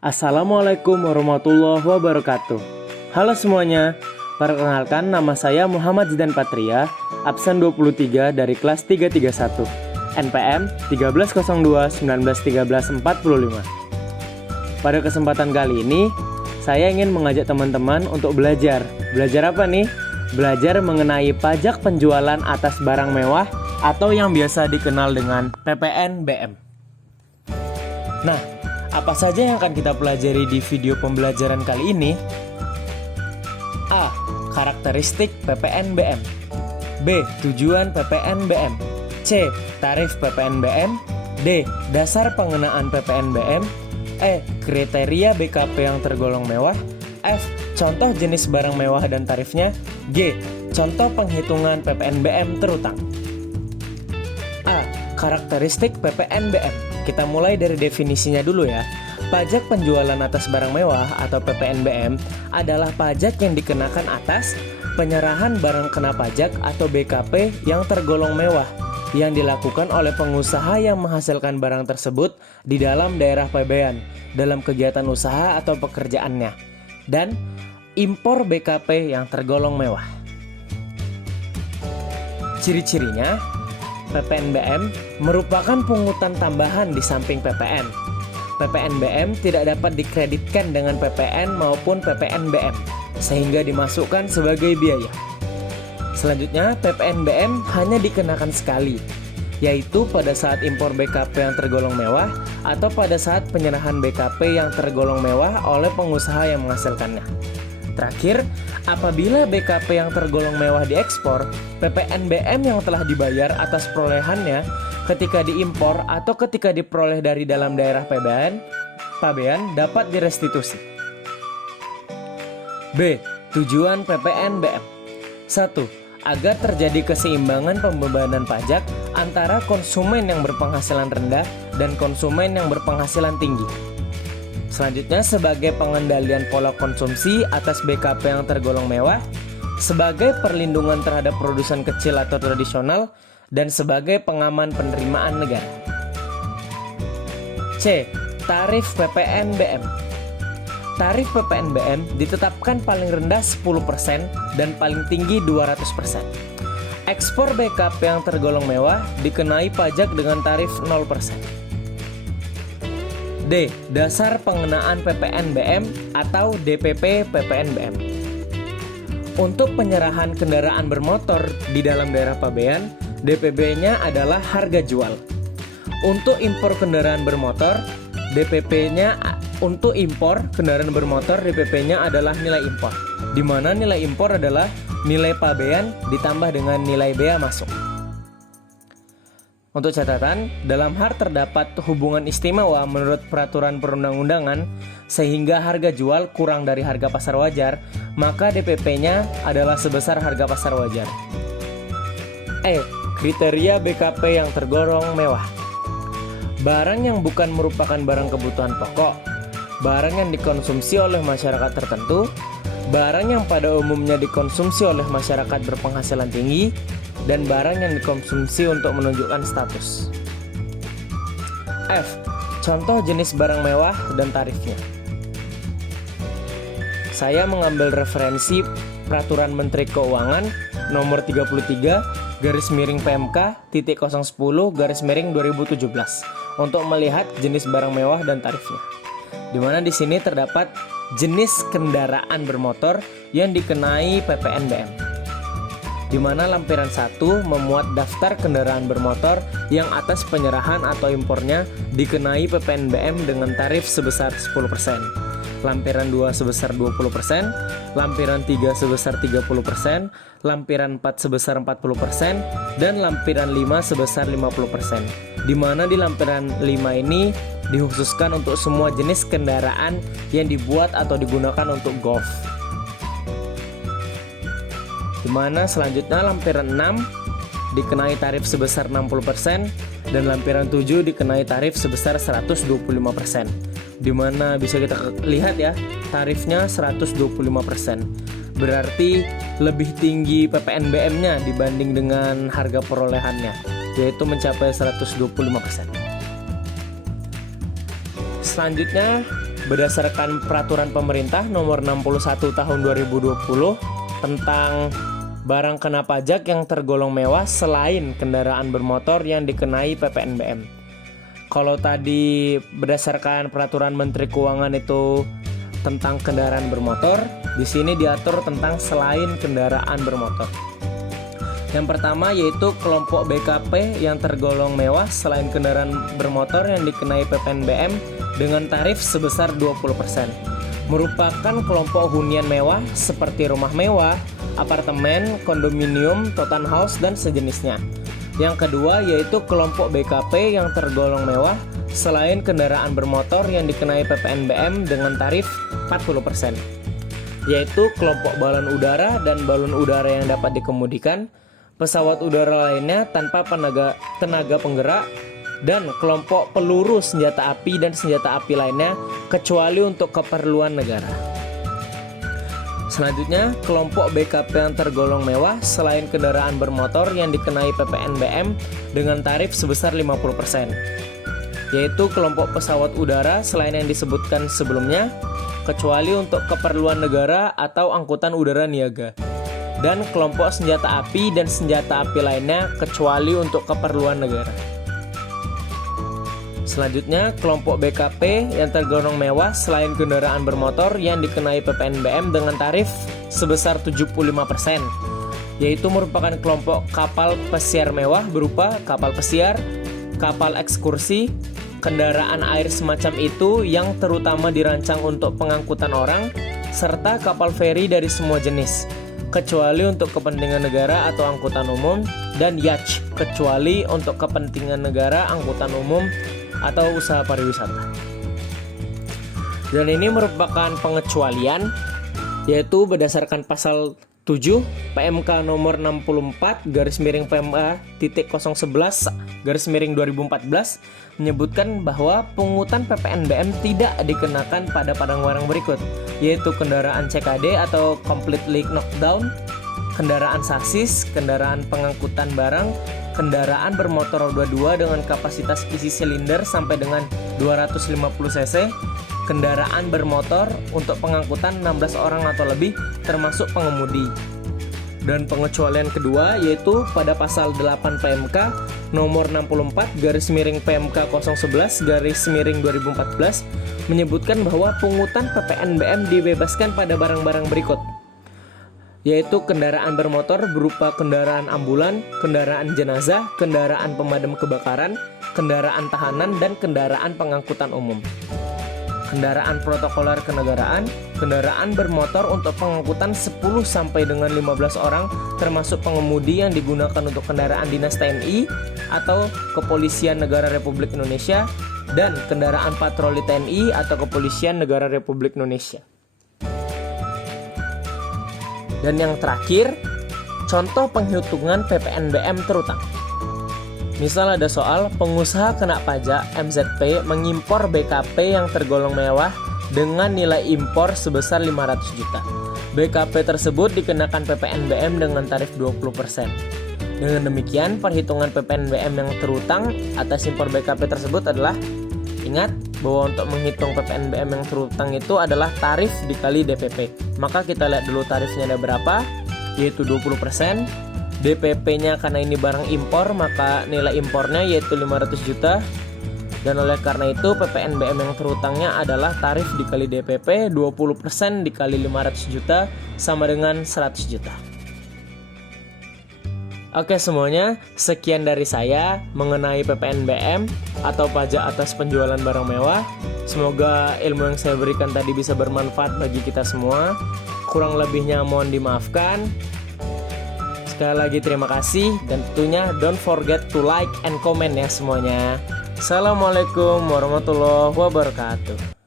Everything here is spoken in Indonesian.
Assalamualaikum warahmatullahi wabarakatuh. Halo semuanya, perkenalkan nama saya Muhammad Zidan Patria, absen 23 dari kelas 331, NPM 1302-1913-45. Pada kesempatan kali ini, saya ingin mengajak teman-teman untuk belajar. Belajar apa nih? Belajar mengenai pajak penjualan atas barang mewah atau yang biasa dikenal dengan PPN-BM. Nah, apa saja yang akan kita pelajari di video pembelajaran kali ini? A. Karakteristik PPN-BM. B. Tujuan PPN-BM. C. Tarif PPN-BM. D. Dasar pengenaan PPN-BM. E. Kriteria BKP yang tergolong mewah. F. Contoh jenis barang mewah dan tarifnya. G. Contoh penghitungan PPN-BM terutang. A. Karakteristik PPN-BM. Kita mulai dari definisinya dulu ya. Pajak penjualan atas barang mewah atau PPN-BM adalah pajak yang dikenakan atas penyerahan barang kena pajak atau BKP yang tergolong mewah yang dilakukan oleh pengusaha yang menghasilkan barang tersebut di dalam daerah PBN dalam kegiatan usaha atau pekerjaannya, dan impor BKP yang tergolong mewah. Ciri-cirinya, PPN-BM merupakan pungutan tambahan di samping PPN. PPN-BM tidak dapat dikreditkan dengan PPN maupun PPN-BM, sehingga dimasukkan sebagai biaya. Selanjutnya, PPN-BM hanya dikenakan sekali, yaitu pada saat impor BKP yang tergolong mewah atau pada saat penyerahan BKP yang tergolong mewah oleh pengusaha yang menghasilkannya. Terakhir, apabila BKP yang tergolong mewah diekspor, PPN-BM yang telah dibayar atas perolehannya ketika diimpor atau ketika diperoleh dari dalam daerah pabean dapat direstitusi. B. Tujuan PPN-BM. 1. Agar terjadi keseimbangan pembebanan pajak antara konsumen yang berpenghasilan rendah dan konsumen yang berpenghasilan tinggi. Selanjutnya, sebagai pengendalian pola konsumsi atas BKP yang tergolong mewah, sebagai perlindungan terhadap produsen kecil atau tradisional, dan sebagai pengaman penerimaan negara. C. Tarif PPN-BM. Tarif PPN-BM ditetapkan paling rendah 10% dan paling tinggi 200%. Ekspor BKP yang tergolong mewah dikenai pajak dengan tarif 0%. D. Dasar pengenaan PPN-BM atau DPP PPN-BM. Untuk penyerahan kendaraan bermotor di dalam daerah pabean, DPP-nya adalah harga jual. Untuk impor kendaraan bermotor, DPP-nya untuk impor kendaraan bermotor DPP-nya adalah nilai impor, di mana nilai impor adalah nilai pabean ditambah dengan nilai bea masuk. Untuk catatan, dalam hal terdapat hubungan istimewa menurut peraturan perundang-undangan sehingga harga jual kurang dari harga pasar wajar, maka DPP-nya adalah sebesar harga pasar wajar. E. Kriteria BKP yang tergolong mewah. Barang yang bukan merupakan barang kebutuhan pokok, barang yang dikonsumsi oleh masyarakat tertentu, barang yang pada umumnya dikonsumsi oleh masyarakat berpenghasilan tinggi, dan barang yang dikonsumsi untuk menunjukkan status. F. Contoh jenis barang mewah dan tarifnya. Saya mengambil referensi Peraturan Menteri Keuangan Nomor 33 /010/2017 untuk melihat jenis barang mewah dan tarifnya. Di mana di sini terdapat jenis kendaraan bermotor yang dikenai PPN-BM. Di mana lampiran 1 memuat daftar kendaraan bermotor yang atas penyerahan atau impornya dikenai PPN-BM dengan tarif sebesar 10%, lampiran 2 sebesar 20%, lampiran 3 sebesar 30%, lampiran 4 sebesar 40%, dan lampiran 5 sebesar 50%. Di mana di lampiran 5 ini dikhususkan untuk semua jenis kendaraan yang dibuat atau digunakan untuk golf. Di mana selanjutnya lampiran 6 dikenai tarif sebesar 60% dan lampiran 7 dikenai tarif sebesar 125%. Di mana bisa kita lihat ya, tarifnya 125%. Berarti lebih tinggi PPN-BM-nya dibanding dengan harga perolehannya, yaitu mencapai 125%. Selanjutnya berdasarkan peraturan pemerintah nomor 61 tahun 2020 tentang barang kena pajak yang tergolong mewah selain kendaraan bermotor yang dikenai PPNBM. Kalau tadi berdasarkan peraturan Menteri Keuangan itu tentang kendaraan bermotor, di sini diatur tentang selain kendaraan bermotor. Yang pertama yaitu kelompok BKP yang tergolong mewah selain kendaraan bermotor yang dikenai PPNBM dengan tarif sebesar 20%. Merupakan kelompok hunian mewah seperti rumah mewah, apartemen, kondominium, townhouse, dan sejenisnya. Yang kedua yaitu kelompok BKP yang tergolong mewah selain kendaraan bermotor yang dikenai PPNBM dengan tarif 40%, yaitu kelompok balon udara dan balon udara yang dapat dikemudikan, pesawat udara lainnya tanpa tenaga penggerak, dan kelompok peluru senjata api dan senjata api lainnya kecuali untuk keperluan negara. Selanjutnya, kelompok BKP yang tergolong mewah selain kendaraan bermotor yang dikenai PPNBM dengan tarif sebesar 50%, yaitu kelompok pesawat udara selain yang disebutkan sebelumnya kecuali untuk keperluan negara atau angkutan udara niaga, dan kelompok senjata api dan senjata api lainnya kecuali untuk keperluan negara. Selanjutnya, kelompok BKP yang tergolong mewah selain kendaraan bermotor yang dikenai PPNBM dengan tarif sebesar 75%, yaitu merupakan kelompok kapal pesiar mewah berupa kapal pesiar, kapal ekskursi, kendaraan air semacam itu yang terutama dirancang untuk pengangkutan orang, serta kapal feri dari semua jenis kecuali untuk kepentingan negara atau angkutan umum, dan yacht kecuali untuk kepentingan negara, angkutan umum, atau usaha pariwisata. Dan ini merupakan pengecualian yaitu berdasarkan pasal 7 PMK nomor 64 PMA-011/2014 menyebutkan bahwa pungutan PPNBM tidak dikenakan pada barang-barang berikut, yaitu kendaraan CKD atau completely knockdown, kendaraan sasis, kendaraan pengangkutan barang, kendaraan bermotor roda 2 dengan kapasitas isi silinder sampai dengan 250 cc, kendaraan bermotor untuk pengangkutan 16 orang atau lebih termasuk pengemudi. Dan pengecualian kedua yaitu pada pasal 8 PMK nomor 64/PMK 011/2014 menyebutkan bahwa pungutan PPNBM dibebaskan pada barang-barang berikut, yaitu kendaraan bermotor berupa kendaraan ambulan, kendaraan jenazah, kendaraan pemadam kebakaran, kendaraan tahanan, dan kendaraan pengangkutan umum. Kendaraan protokoler kenegaraan, kendaraan bermotor untuk pengangkutan 10 sampai dengan 15 orang termasuk pengemudi yang digunakan untuk kendaraan dinas TNI atau Kepolisian Negara Republik Indonesia, dan kendaraan patroli TNI atau Kepolisian Negara Republik Indonesia. Dan yang terakhir, contoh penghitungan PPNBM terutang. Misal ada soal pengusaha kena pajak MZP mengimpor BKP yang tergolong mewah dengan nilai impor sebesar 500 juta. BKP tersebut dikenakan PPNBM dengan tarif 20%. Dengan demikian, perhitungan PPNBM yang terutang atas impor BKP tersebut adalah, ingat bahwa untuk menghitung PPNBM yang terutang itu adalah tarif dikali DPP. Maka kita lihat dulu tarifnya ada berapa, yaitu 20%. DPP-nya karena ini barang impor, maka nilai impornya yaitu 500 juta. Dan oleh karena itu PPNBM yang terutangnya adalah tarif dikali DPP, 20% dikali 500 juta sama dengan 100 juta. Oke semuanya, sekian dari saya mengenai PPNBM atau pajak atas penjualan barang mewah. Semoga ilmu yang saya berikan tadi bisa bermanfaat bagi kita semua. Kurang lebihnya mohon dimaafkan. Sekali lagi terima kasih, dan tentunya don't forget to like and comment ya semuanya. Assalamualaikum warahmatullahi wabarakatuh.